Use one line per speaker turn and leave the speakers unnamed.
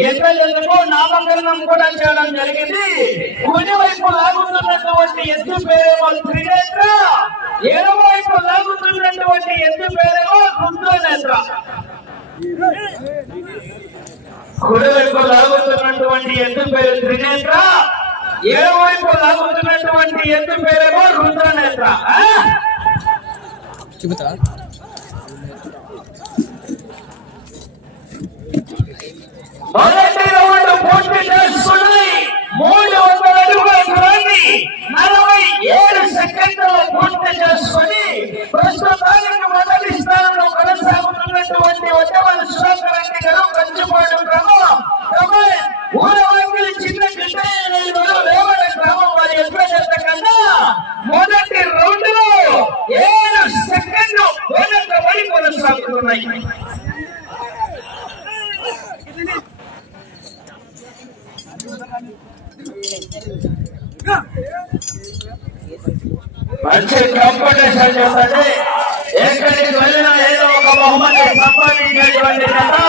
ఎమ్మెల్యేలకు నామకరణం కూడా చేయడం జరిగింది. కుడివైపు లాగుతున్నటువంటి ఎద్దు పేరేమో త్రినేత్ర ఎడమవైపు లాగుతున్నటువంటి ఎద్దు పేరేమో రుద్రనేత్ర కుడివైపు లాగుతున్నటువంటి ఎద్దు పేరు త్రినేత్ర ఎడమవైపు లాగుతున్నటువంటి ఎద్దు పేరేమో రుద్రనేత్ర.
చెబుతా?
మొదటి రౌండ్ పూర్తి చేసుకుని మూడు వందల అడుగుల దూరాన్ని నలభై ఏడు సెకండ్లు పూర్తి చేసుకుని ప్రస్తుతానికి మొదటి స్థానంలో కొనసాగుతున్నటువంటి ఉద్యమాల సుధాకర్ రెడ్డి గారు కంచుపాడు క్రమం ఊరవాకిలి చిన్న కృష్ణయ్య వేవడ గ్రామం వారి ఎదురు కన్నా మొదటి రౌండ్లో ఏడు సెకండ్లు వెనకబడి కొనసాగుతున్నాయి. మంచి కాంపిటీషన్ చేస్తే ఎక్కడికి వెళ్ళినా ఏదో ఒక బహుమతి సంపాదించేటువంటి కదా